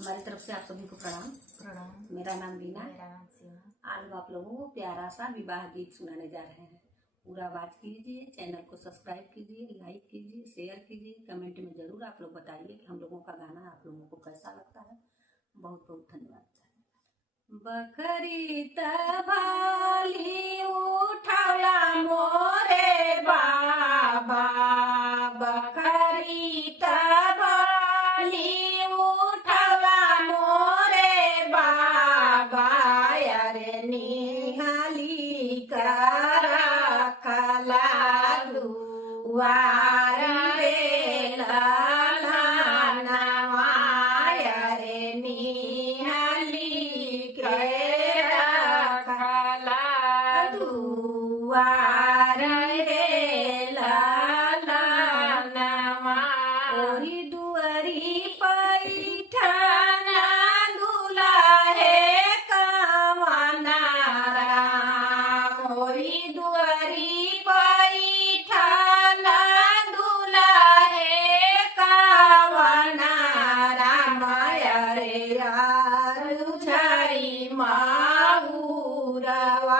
हमारी तरफ से आप सभी को प्रणाम। प्रणाम। मेरा नाम रीना। मेरा नाम सीमा। आज हम आप लोगों को प्यारा सा विवाह गीत सुनाने जा रहे हैं। पूरा आवाज कीजिए, चैनल को सब्सक्राइब कीजिए, लाइक कीजिए, शेयर कीजिए। कमेंट में जरूर आप लोग बताइए कि हम लोगों का गाना आप लोगों को कैसा लगता है। बहुत बहुत धन्यवाद। बकरी तबाली उठौला मोरे बाबा, बकरी तबाली उठौला मोरे बाबा, अरे निहाली करा खला दुआर रे लाला नवाया रे निहाली दुआर रे लाला नवा। ओही दुआरी पैठाना दुलाहे कवना राम, ओही दुआरी पैठाना दुलाहे कवना राम, अरे यार झारी माहुरवा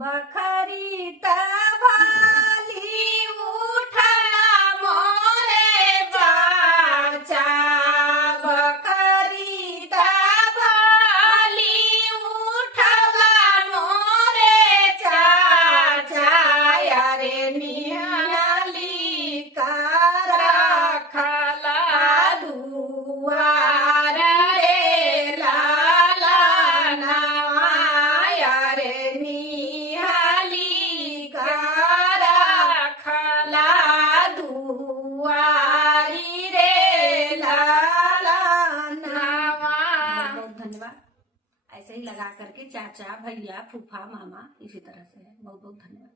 बखरी तबाली उठला मोरे बाचा बखरी तबाली उठला मोरे चाचा यारे निहाली का रखला दुआर रे लाला नावा यारे निहाली का रखला दुआरी रे लाला नावा। बहुत धन्यवाद। ऐसे ही लगा करके चाचा भैया फूफा मामा इसी तरह से है। बहुत बहुत धन्यवाद।